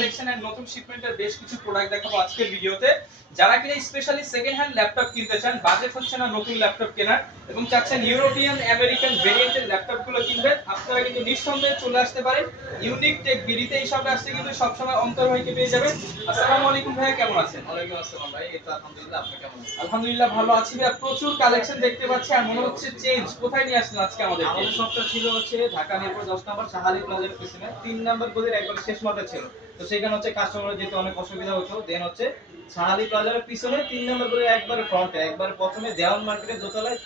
কালেকশনের নতুন শিপমেন্টের বেশ কিছু প্রোডাক্ট দেখাবো আজকের ভিডিওতে। যারা কিনা স্পেশালি সেকেন্ড হ্যান্ড ল্যাপটপ কিনতে চান, বাজেট হচ্ছে না নতুন ল্যাপটপ কেনার এবং চাচ্ছেন ইউরোপিয়ান আমেরিকান ভেরিয়েন্টের ল্যাপটপগুলো কিনবেন, আপনারা কিন্তু নিঃসন্দেহে চলে আসতে পারেন ইউনিক টেক বিডিতে। এই সবে আসতে কিন্তু সবসময় অন্তর্ভাইকে পেয়ে যাবেন। আসসালামু আলাইকুম ভাইয়া, কেমন আছেন? ওয়ালাইকুম আসসালাম ভাই, এই তো আলহামদুলিল্লাহ, আপনি কেমন আছেন? আলহামদুলিল্লাহ ভালো আছি ভাইয়া। প্রচুর কালেকশন দেখতে পাচ্ছি আর মনে হচ্ছে চেঞ্জ। কোথায় নিয়ে আসলেন আজকে আমাদেরকে? আমাদের শপটা ছিল হচ্ছে ঢাকা মিরপুর 10 নম্বর শাহালি প্লাজার পিছনে 3 নাম্বার গলির একবারে শেষ মাঠে ছিল। তো সেখানে হচ্ছে কাস্টমারের যেতে অনেক অসুবিধা হতো। দেন হচ্ছে শাহালি প্লাজার পিছনে 3 নাম্বার গলির একবারে ফ্রন্টে, একবারে প্রথমে দেওয়ান মার্কেটের দোতলায়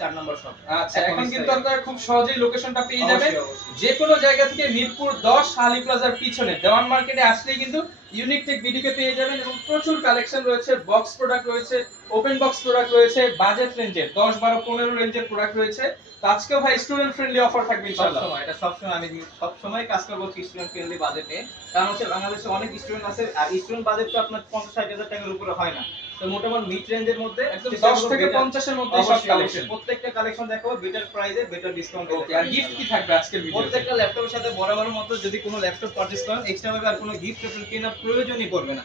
4 নাম্বার শপ। আচ্ছা, এখন কিন্তু আপনারা খুব সহজেই লোকেশনটা পেয়ে যাবেন। অবশ্যই, অবশ্যই। যে কোনো জায়গা থেকে মিরপুর 10 শাহালি প্লাজার পিছনে দেওয়ান মার্কেটে আসলেই কিন্তু ইউনিক টেক বিডিকে পেয়ে যাবেন এবং প্রচুর কালেকশন রয়েছে, বক্স প্রোডাক্ট রয়েছে, ওপেন বক্স প্রোডাক্ট রয়েছে, বাজেট রেঞ্জের 10, 12, 15 রেঞ্জের প্রোডাক্ট রয়েছে। তো আজকেও ভাই স্টুডেন্ট ফ্রেন্ডলি অফার থাকবে ইনশাআল্লাহ। সবসময় আমি সবসময় কাজ করবো স্টুডেন্ট ফ্রেন্ডলি বাজেটে। কারণ হচ্ছে বাংলাদেশে অনেক স্টুডেন্ট আছে আর স্টুডেন্ট বাজেট তো আপনার 50-60 হাজার টাকার উপরে হয় না। তো মোটামুটি মিড রেঞ্জের মধ্যে একদম 10 থেকে 50 এর মধ্যে সব কালেকশন। প্রত্যেকটা কালেকশন দেখাবো বেটার প্রাইসে, বেটার ডিসকাউন্ট। ওকে, আর গিফট কি থাকবে আজকের ভিডিওতে? প্রত্যেকটা ল্যাপটপের সাথে বরাবরের মতো যদি কোনো ল্যাপটপ পারচেজ করেন, এক্সট্রা ভাবে আর কোনো গিফট আপনার কেনার প্রয়োজনই পড়বে না।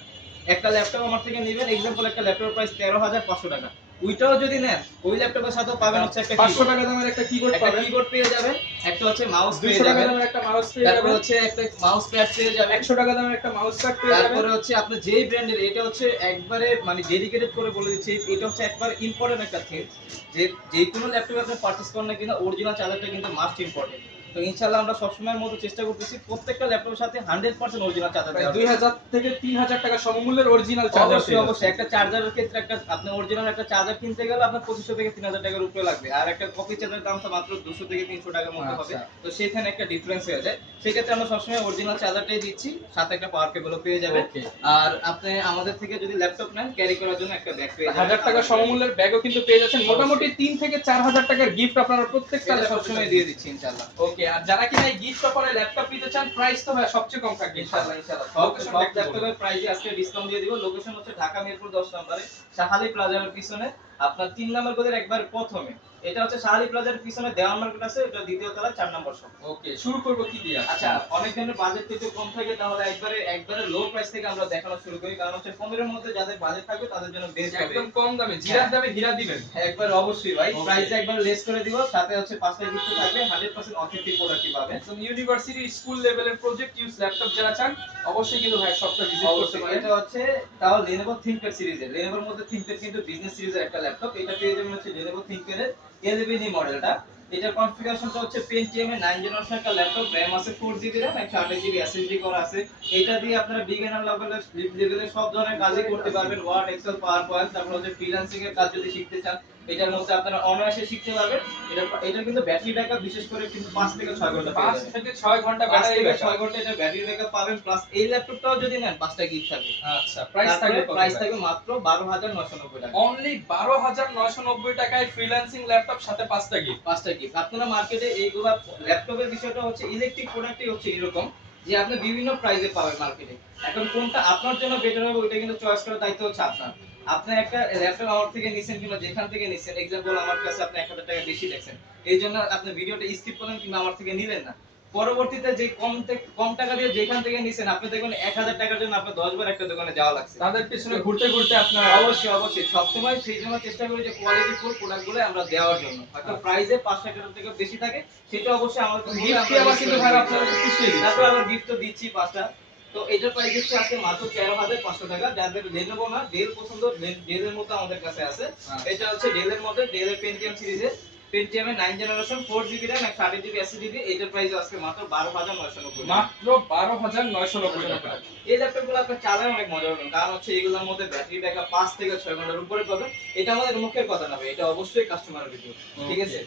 একটা ল্যাপটপ আমার থেকে নেবেন, এক্সাম্পল একটা ল্যাপটপের প্রাইস 13,500 টাকা। ওইটাও যদি নেন, ওই ল্যাপটপের সাথেও পাবেন হচ্ছে একটা 500 টাকা দামের একটা কিবোর্ড পাবেন, কিবোর্ড পেয়ে যাবেন, একটা হচ্ছে মাউস পেয়ে 200 টাকা যাবেন, দামের একটা মাউস পেয়ে তারপর যাবেন, হচ্ছে একটা মাউস প্যাড পেয়ে যাবেন, 100 টাকা দামের একটা মাউস প্যাড পেয়ে যাবেন। তারপরে হচ্ছে আপনি যেই ব্র্যান্ডের, এটা হচ্ছে একবারে মানে ডেডিকেটেড করে বলে দিচ্ছি, এটা হচ্ছে একবার ইম্পর্টেন্ট একটা থিং, যে কোনো ল্যাপটপ আপনি পারচেজ করেন না কিনা অরিজিনাল চার্জারটা কিন্তু মাস্ট ইম্পর্টেন্ট। তো ইনশাআল্লাহ আমরা সবসময়ের মতো চেষ্টা করতেছি প্রত্যেকটা ল্যাপটপের সাথে 100% অরিজিনাল চার্জার দেওয়ার। 2000 থেকে 3000 টাকা সমমূল্যের অরিজিনাল চার্জার। অবশ্যই, অবশ্যই। একটা চার্জারের ক্ষেত্রে একটা আপনি অরিজিনাল একটা চার্জার কিনতে গেলে আপনার 2500 থেকে 3000 টাকার উপরে লাগবে, আর একটা কপি চার্জারের দাম তো মাত্র 200 থেকে 300 টাকার মধ্যে হবে। তো সেখানে একটা ডিফারেন্স হয়ে যায়। সেক্ষেত্রে আমরা সবসময় অরিজিনাল চার্জারটাই দিচ্ছি, সাথে একটা পাওয়ার কেবলও পেয়ে যাবেন। আর আপনি আমাদের থেকে যদি ল্যাপটপ নেন, ক্যারি করার জন্য একটা ব্যাগ পেয়ে যাবেন। 1000 টাকা সমমূল্যের ব্যাগও কিন্তু পেয়ে যাচ্ছেন। মোটামুটি 3 থেকে 4000 টাকার গিফট আপনারা প্রত্যেকটা এটা সবসময় সবসময় দিয়ে দিচ্ছি ইনশাআল্লাহ। ওকে, আর যারা কিনা এই গিফট অফারে ল্যাপটপ নিতে চান, প্রাইস তো ভাই সবচেয়ে কম থাকবে ইনশাআল্লাহ, ইনশাআল্লাহ। ইনশাআল্লাহ। সব ল্যাপটপের প্রাইসে আজকে ডিসকাউন্ট দিয়ে দিব। লোকেশন হচ্ছে ঢাকা মিরপুর 10 নম্বরে শাহালি প্লাজার পিছনে, আপনার 3 নাম্বার গলির একবার প্রথমে। এটা হচ্ছে শাহালি প্লাজার পিছনে দেওয়ান মার্কেট আছে, এটা দ্বিতীয় তলা 4 নাম্বার শপ। ওকে, শুরু করব কি দিয়ে? আচ্ছা, অনেক জনের বাজেট যদি কম থাকে তাহলে একবারে লো প্রাইস থেকে আমরা দেখানো শুরু করি, কারণ হচ্ছে 15 এর মধ্যে যাদের বাজেট থাকবে তাদের জন্য বেস্ট হবে। একদম কম দামে জিরার দামে হীরা দিবেন। একবার অবশ্যই ভাই, প্রাইস একবার লেস করে দিব, সাথে হচ্ছে 5টা গিফট থাকবে, 100% অথেন্টিক প্রোডাক্টই পাবেন। একদম ইউনিভার্সিটি স্কুল লেভেলের প্রজেক্ট ইউজ ল্যাপটপ যারা চান, অবশ্যই কিন্তু ভাই শপটা ভিজিট করতে পারেন। এটা হচ্ছে তাও Lenovo ThinkPad সিরিজের, Lenovoর মধ্যে ThinkPad কিন্তু বিজনেস সিরিজের একটা ল্যাপটপ। এটা পেয়ে যাবেন হচ্ছে Lenovo ThinkPad এর 11e মডেলটা। এটার কনফিগারেশনটা হচ্ছে Pentium এর 9 জেনারেশন একটা ল্যাপটপ, RAM আছে 4GB RAM, 128GB SSD করা আছে। এটা দিয়ে আপনারা বিগিনার লেভেলে সব ধরনের কাজই করতে পারবেন, ওয়ার্ড, এক্সেল, পাওয়ার পয়েন্ট, তারপর হচ্ছে ফ্রিল্যান্সিং এর কাজ যদি শিখতে চান, এটার মধ্যে আপনারা অনায়াসে শিখতে পারবেন। এটা কিন্তু ব্যাটারি ব্যাকআপ বিশেষ করে কিন্তু 5 থেকে 6 ঘন্টা পেয়ে 5 যাবেন। থেকে 6 ঘন্টা 5 ব্যাটারি থেকে ব্যাকআপ। 6 ঘন্টা এটা ব্যাটারি ব্যাকআপ পাবেন, প্লাস এই ল্যাপটপটাও যদি নেন 5টা গিফট থাকবে। আচ্ছা, প্রাইস তারপরে থাকবে প্রাইস থাকবে মাত্র 12,990 টাকা। অনলি 12990 টাকায় ফ্রিল্যান্সিং ল্যাপটপ সাথে 5টা গিফট। 5টা গিফট। আপনারা মার্কেটে এইগুলা ল্যাপটপের বিষয়টা হচ্ছে ইলেকট্রিক প্রোডাক্টই হচ্ছে এরকম যে আপনি বিভিন্ন প্রাইসে পাবেন মার্কেটে। এখন কোনটা আপনার জন্য বেটার হবে ওইটা কিন্তু চয়েস করার দায়িত্ব হচ্ছে আপনার। আপনি একটা ল্যাপটপ আমার থেকে নিছেন কিংবা যেখান থেকে নিছেন, এক্সাম্পল আমার কাছে আপনি 1000 টাকা বেশি দেখছেন, এইজন্য আপনি ভিডিওটা স্কিপ করলেন কিংবা আমার থেকে নিলেন না। পরবর্তীতে যে কম টাকা দিয়ে যেখান থেকে নিছেন, আপনি দেখবেন 1000 টাকার জন্য আপনার 10 বার একটা দোকানে যাওয়া লাগছে। তাদের পিছনে ঘুরতে ঘুরতে আপনারা অবশ্যই, অবশ্যই। সবসময় সেই জন্য চেষ্টা করি যে কোয়ালিটি ফুল প্রোডাক্টগুলো আমরা দেওয়ার জন্য। হয়তো প্রাইসে 500 টাকা থেকে বেশি থাকে, সেটা অবশ্যই আমাদের গিফট আবার কিন্তু ভাই আপনারা খুশি তারপর আবার গিফট তো দিচ্ছি 5টা। তো এটার প্রাইস হচ্ছে আজকে মাত্র 13,500 টাকা। যাদের Lenovo না, Dell পছন্দ, Dell এর মধ্যে আমাদের কাছে আছে। এটা হচ্ছে Dell এর মধ্যে, Dell এর Pentium সিরিজের, Pentium এর 9 generation 4GB RAM, 128GB SSD দিয়ে এটার প্রাইস আজকে মাত্র 12,990 টাকা। মাত্র 12990 টাকা। এই ল্যাপটপগুলো আপনি চালায় অনেক মজা পাবেন, কারণ হচ্ছে এগুলোর মধ্যে ব্যাটারি ব্যাকআপ 5 থেকে 6 ঘন্টার উপরে পাবেন। এটা আমাদের মুখের কথা না ভাই, এটা অবশ্যই কাস্টমারের রিভিউ। ঠিক আছে?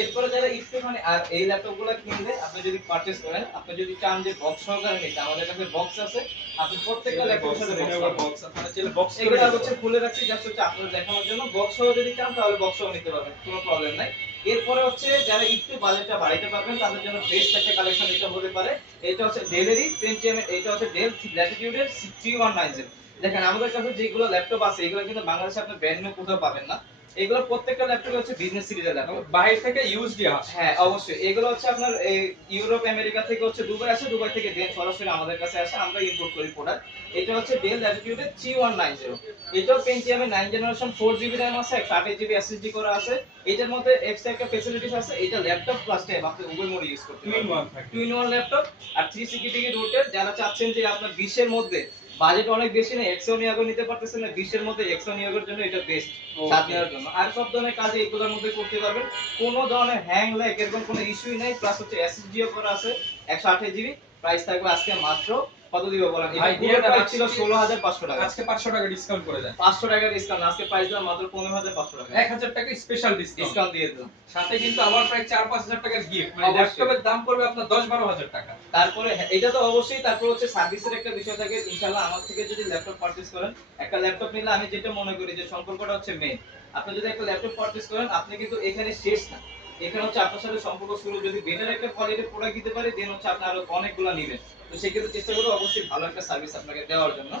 এরপরে যারা একটু মানে আর এই ল্যাপটপগুলো কিনলে আপনি যদি পারচেজ করেন, আপনি যদি চান যে বক্স সহকারে নিতে, আমাদের কাছে বক্স আছে। আপনি প্রত্যেকটা ল্যাপটপের সাথে বক্স আপনারা চাইলে বক্স করে এগুলো হচ্ছে খুলে রাখছি জাস্ট হচ্ছে আপনাদের দেখানোর জন্য। বক্স সহ যদি চান তাহলে বক্স সহ নিতে পারবেন, কোনো প্রবলেম নাই। এরপরে হচ্ছে যারা একটু বাজেটটা বাড়াইতে পারবেন তাদের জন্য বেস্ট একটা কালেকশন এটা হতে পারে। এটা হচ্ছে ডেলেরই Pentium এর, এটা হচ্ছে ডেল ল্যাটিটিউড এর 3190। দেখেন আমাদের কাছে যেগুলো ল্যাপটপ আছে এগুলো কিন্তু বাংলাদেশে আপনি ব্র্যান্ড নিউ কোথাও পাবেন না। এগুলো প্রত্যেকটা ল্যাপটপে হচ্ছে বিজনেস সিরিজের ল্যাপটপ। বাইরে থেকে ইউজ দিয়ে আসে। হ্যাঁ অবশ্যই, এগুলো হচ্ছে আপনার এই ইউরোপ আমেরিকা থেকে হচ্ছে দুবাই আসে, দুবাই থেকে দেন সরাসরি আমাদের কাছে আসে, আমরা ইম্পোর্ট করি প্রোডাক্ট। এটা হচ্ছে ডেল ল্যাটিটিউড 3190। এটাও পেন্টিয়ামে 9 জেনারেশন 4GB RAM আছে, 128GB SSD করা আছে। এটার মধ্যে এক্সট্রা একটা ফ্যাসিলিটিস আছে, এটা ল্যাপটপ প্লাস ট্যাব আপনি উভয় মোড ইউজ করতে টু ইন পারবেন। ওয়ান থাকে। 2 in 1 ল্যাপটপ আর 360 ডিগ্রি রোটেট। যারা চাচ্ছেন যে আপনার 20 এর মধ্যে বাজেট অনেক বেশি না, এক্সো নিয়াগো নিতে পারতেছেন না, 20 এর মধ্যে এক্সো নিয়াগোর জন্য এটা বেস্ট সাত নেওয়ার জন্য। আর সব ধরনের কাজে এগুলোর মধ্যে করতে পারবেন, কোনো ধরনের হ্যাং ল্যাগ এরকম কোনো ইস্যুই নাই। প্লাস হচ্ছে এসএসডিও করা আছে 128GB। প্রাইস থাকবে আজকে মাত্র কত দিব বলেন? এটা ভাই, পুরো প্রাইস ছিল 16500 টাকা। আজকে 500 টাকা ডিসকাউন্ট করে দেন। 500 টাকা ডিসকাউন্ট, আজকে প্রাইস দিলাম মাত্র 15500 টাকা। 1000 টাকা স্পেশাল ডিসকাউন্ট ডিসকাউন্ট দিয়ে দিলাম। সাথে কিন্তু আবার প্রায় 4-5000 টাকার গিফট, মানে অবশ্যই। ল্যাপটপের দাম পড়বে আপনার 10-12 হাজার টাকা। তারপরে এটা তো অবশ্যই, তারপর হচ্ছে সার্ভিসের একটা বিষয় থাকে। ইনশাআল্লাহ আমার থেকে যদি ল্যাপটপ পারচেজ করেন, একটা ল্যাপটপ নিলে আমি যেটা মনে করি যে সম্পর্কটা হচ্ছে মেইন। আপনি যদি একটা ল্যাপটপ পারচেজ করেন, আপনি কিন্তু এখানে শেষ না, এখানে হচ্ছে আপনার সাথে সম্পর্ক শুরু। যদি বেটার একটা কোয়ালিটির প্রোডাক্ট দিতে পারি, দেন হচ্ছে আপনি আরো অনেকগুলো নেবেন। তো সেক্ষেত্রে চেষ্টা করব অবশ্যই ভালো একটা সার্ভিস আপনাকে দেওয়ার জন্য।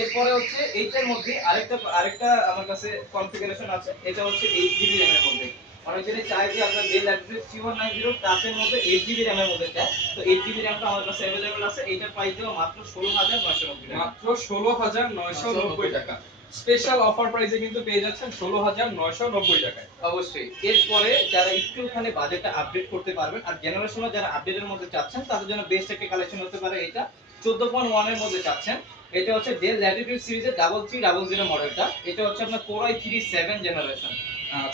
এরপরে হচ্ছে এইটার মধ্যে আরেকটা আমার কাছে কনফিগারেশন আছে, এটা হচ্ছে 8GB RAM এর মধ্যে। অনেকজনই চায় যে আপনার ডেল ল্যাপটপ 3190 টাচের মধ্যে 8GB RAM এর মধ্যে চায়, তো 8GB RAM টা আমার কাছে अवेलेबल আছে। এইটার প্রাইস দেব মাত্র 16990 টাকা। মাত্র 16990 টাকা। স্পেশাল অফার প্রাইসে কিন্তু পেয়ে যাচ্ছেন 16990 টাকায়। অবশ্যই। এরপরে যারা একটুখানি বাজেটটা আপডেট করতে পারবেন আর জেনারেশনও যারা আপডেটের মধ্যে চাচ্ছেন, তাদের জন্য বেস্ট একটা কালেকশন হতে পারে এটা। 14.1 এর মধ্যে চাচ্ছেন, এটা হচ্ছে ডেল ল্যাটিটিউড সিরিজের 3300 মডেলটা। এটা হচ্ছে আপনার Core i3 7 জেনারেশন।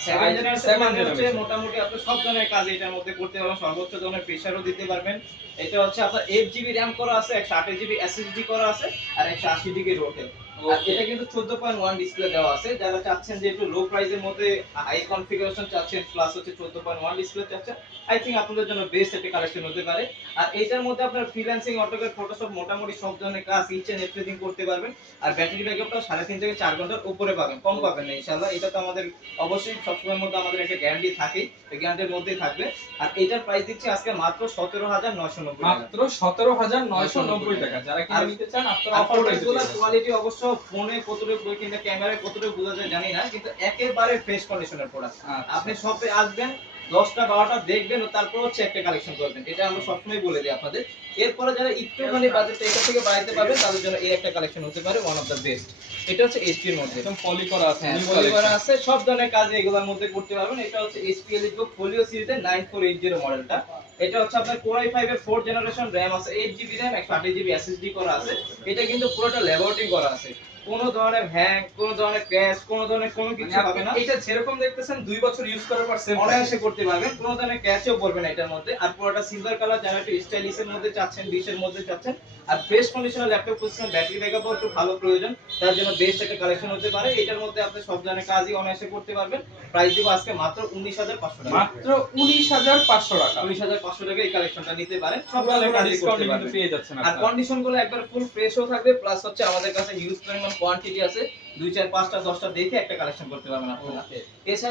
7 জেনারেশন মানে হচ্ছে মোটামুটি আপনি সব ধরনের কাজ এটার মধ্যে করতে পারবেন, সর্বোচ্চ ধরনের প্রেসারও দিতে পারবেন। এটা হচ্ছে আপনার 8GB RAM করা আছে, 128GB SSD করা আছে আর 180 ডিগ্রি রোটেট। আর এটা কিন্তু 14.1 ডিসপ্লে দেওয়া আছে। যারা চাচ্ছেন যে একটু লো প্রাইসের মধ্যে হাই কনফিগারেশন চাচ্ছেন, প্লাস হচ্ছে 14.1 ডিসপ্লে চাচ্ছেন, আই থিংক আপনাদের জন্য বেস্ট একটা কালেকশন হতে পারে। আর এটার মধ্যে আপনার ফ্রিল্যান্সিং, অটোক্যাড, ফটোশপ মোটামুটি সব ধরনের কাজ ইচ এন্ড এভরিথিং করতে পারবেন। আর ব্যাটারি ব্যাকআপটাও 3.5 থেকে 4 ঘন্টার উপরে পাবেন, কম পাবেন না ইনশাআল্লাহ। এটা তো আমাদের অবশ্যই সবসময়ের মধ্যে আমাদের একটা গ্যারান্টি থাকেই, এই গ্যারান্টির মধ্যেই থাকবে। আর এটার প্রাইস দিচ্ছি আজকে মাত্র 17990 টাকা। মাত্র 17990 টাকা। যারা কিনে নিতে চান আপনারা অফার প্রাইসে অফারগুলোর কোয়ালিটি অবশ্য ফোনে কতটুকু কিংবা ক্যামেরায় কতটুকু বোঝা যায় জানি না, কিন্তু একেবারে ফ্রেশ কন্ডিশনের প্রোডাক্ট। আপনি শপে আসবেন, 10টা 12টা দেখবেন ও তারপর হচ্ছে একটা কালেকশন করবেন, এটা আমরা সবসময় বলে দিই আপনাদের। এরপরে যারা একটুখানি বাজেটটা এটা থেকে বাড়াইতে পারবেন, তাদের জন্য এই একটা কালেকশন হতে পারে ওয়ান অফ দ্য বেস্ট। এটা হচ্ছে এইচপি এর মধ্যে একদম পলি করা আছে, হ্যাঁ, নিউ পলি করা কালেকশন। আছে, সব ধরনের কাজ এগুলোর মধ্যে করতে পারবেন। এটা হচ্ছে এইচপি এলিটবুক ফোলিও সিরিজের 9480 মডেলটা। এটা হচ্ছে আপনার Core i5 এর 4 জেনারেশন, RAM আছে 8GB RAM, 128GB SSD করা আছে। এটা কিন্তু পুরোটা ল্যাবরেটরি করা আছে, কোনো ধরনের হ্যাং, কোনো ধরনের ক্র্যাশ, কোনো ধরনের কোনো কিছু হবে না। এটা যেরকম দেখতেছেন 2 বছর ইউজ করার পর সেম অনায়াসে করতে পারবেন, কোনো ধরনের ক্যাচও পড়বে না এটার মধ্যে। আর পুরোটা সিলভার কালার, যারা একটু স্টাইলিশের মধ্যে চাচ্ছেন, 20 এর মধ্যে চাচ্ছেন আর ফ্রেশ কন্ডিশনের ল্যাপটপ খুঁজছেন, ব্যাটারি ব্যাকআপও একটু ভালো প্রয়োজন, তার জন্য বেস্ট একটা কালেকশন হতে পারে। এটার মধ্যে আপনি সব ধরনের কাজই অনায়াসে করতে পারবেন। প্রাইস দিব আজকে মাত্র 19500 টাকা। মাত্র 19500 টাকা। 19500 টাকা এই কালেকশনটা নিতে পারেন, সব ধরনের কাজই ডিসকাউন্ট করতে কিন্তু পারবেন। পেয়ে যাচ্ছেন আর আপনারা। কন্ডিশন গুলো একবার ফুল ফ্রেশও থাকবে, প্লাস হচ্ছে আমাদের কাছে হিউজ পরিমাণ কোয়ান্টিটি আছে, 2 4 5টা 10টা দেখে একটা কালেকশন করতে পারবেন আপনারা। ওকে। এছাড়া